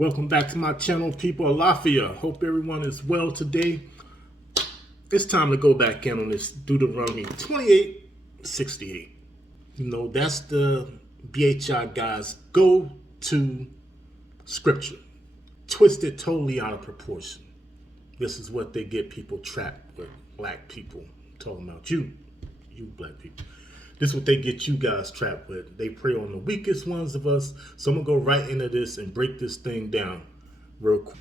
Welcome back to my channel, people of Lafayette. Hope everyone is well today. It's time to go back in on this Deuteronomy 28:68. That's the BHI guys' go-to scripture. Twisted totally out of proportion. This is what they get people trapped with. Black people. I'm talking about you black people. This is what they get you guys trapped with. They prey on the weakest ones of us. So I'm going to go right into this and break this thing down real quick.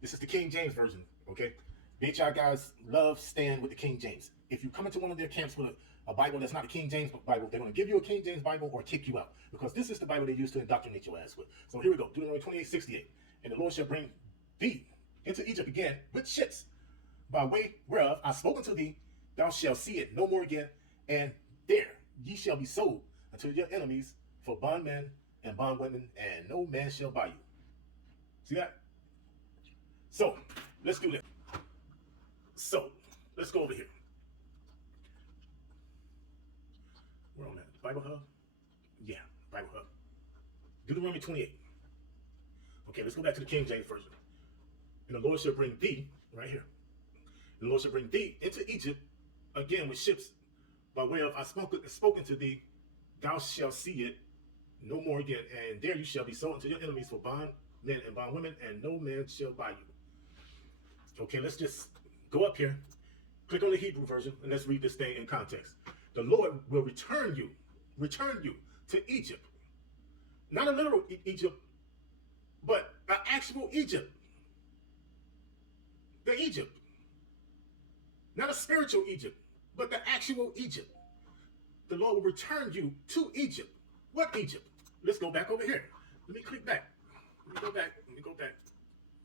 This is the King James Version, okay? BHI guys love stand with the King James. If you come into one of their camps with a Bible that's not a King James Bible, they're going to give you a King James Bible or kick you out. Because this is the Bible they use to indoctrinate your ass with. So here we go. Deuteronomy 28:68. And the Lord shall bring thee into Egypt again with ships, by way whereof I spoke unto thee, thou shalt see it no more again, and there ye shall be sold unto your enemies for bondmen and bondwomen, and no man shall buy you. See that? So, let's do this. So, let's go over here. Where on that? Bible Hub? Yeah, Bible Hub. Deuteronomy 28. Okay, let's go back to the King James Version. And the Lord shall bring thee, right here. And the Lord shall bring thee into Egypt again with ships, by way of I spoken to thee, thou shalt see it no more again, and there you shall be sold unto your enemies for bondmen and bondwomen, and no man shall buy you. Okay, let's just go up here, click on the Hebrew version, and let's read this thing in context. The Lord will return you to Egypt. Not a literal Egypt, but an actual Egypt. The Egypt. Not a spiritual Egypt, but the actual Egypt. The Lord will return you to Egypt. What Egypt? Let's go back over here. Let me click back. Let me go back.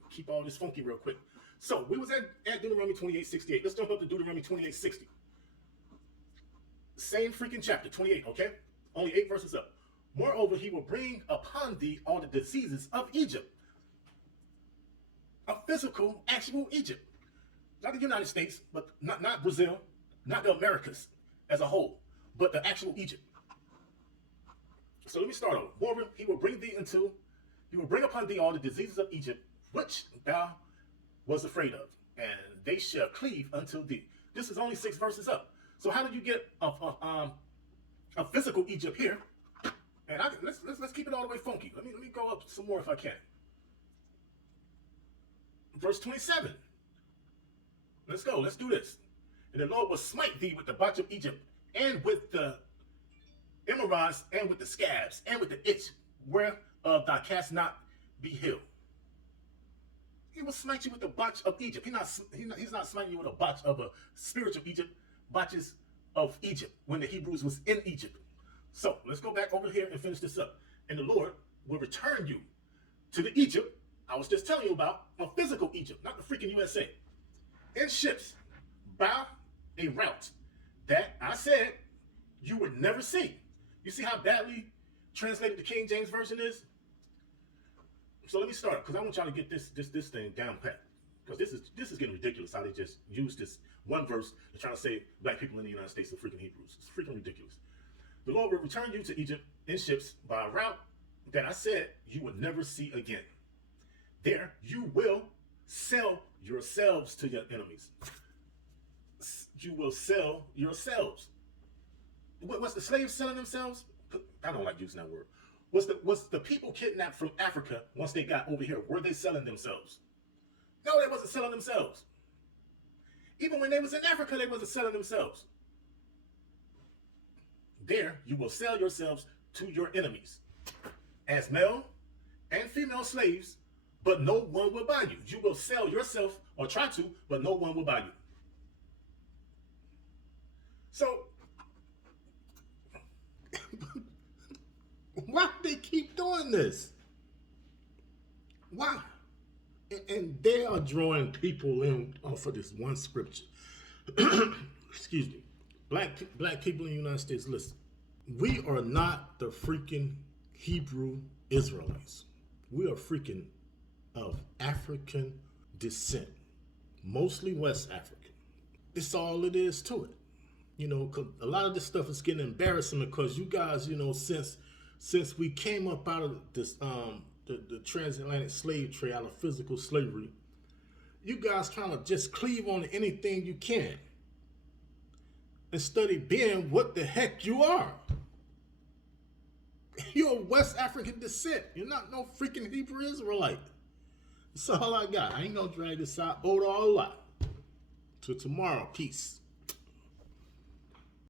Keep all this funky real quick. So we was at Deuteronomy 28:68. Let's jump up to Deuteronomy 28:60. Same freaking chapter, 28, okay? Only 8 verses up. Moreover, he will bring upon thee all the diseases of Egypt. A physical, actual Egypt. Not the United States, but not Brazil, not the Americas as a whole, but the actual Egypt. So let me start over. Moreover, he will bring upon thee all the diseases of Egypt, which thou was afraid of, and they shall cleave unto thee. This is only 6 verses up. So how did you get a physical Egypt here? And let's keep it all the way funky. Let me go up some more if I can. Verse 27. Let's go. Let's do this. And the Lord will smite thee with the botch of Egypt, and with the emerods, and with the scabs, and with the itch, whereof thou canst not be healed. He will smite you with the botch of Egypt. He's not smiting you with a botch of a spiritual Egypt, botches of Egypt, when the Hebrews was in Egypt. So let's go back over here and finish this up. And the Lord will return you to the Egypt I was just telling you about, a physical Egypt, not the freaking USA. In ships, by a route that I said you would never see. You see how badly translated the King James Version is? So let me start, because I want y'all to get this thing down pat. Because this is getting ridiculous how they just use this one verse to try to say black people in the United States are freaking Hebrews. It's freaking ridiculous. The Lord will return you to Egypt in ships by a route that I said you would never see again. There you will sell yourselves to your enemies. You will sell yourselves. What's the slaves selling themselves? I don't like using that word. Was the people kidnapped from Africa once they got over here? Were they selling themselves? No, they wasn't selling themselves. Even when they was in Africa, they wasn't selling themselves. There you will sell yourselves to your enemies as male and female slaves, but no one will buy you. You will sell yourself, or try to, but no one will buy you. So, why do they keep doing this? Why? And they are drawing people in off of this one scripture. Excuse me. Black people in the United States, listen. We are not the freaking Hebrew Israelites. We are freaking of African descent. Mostly West African. It's all it is to it. 'Cause a lot of this stuff is getting embarrassing because you guys, since since we came up out of this the transatlantic slave trade, out of physical slavery, you guys trying to just cleave on anything you can instead of being what the heck you are. You're of West African descent. You're not no freaking Hebrew Israelite. That's all I got. I ain't gonna drag this out. Oda Allah. Till tomorrow. Peace.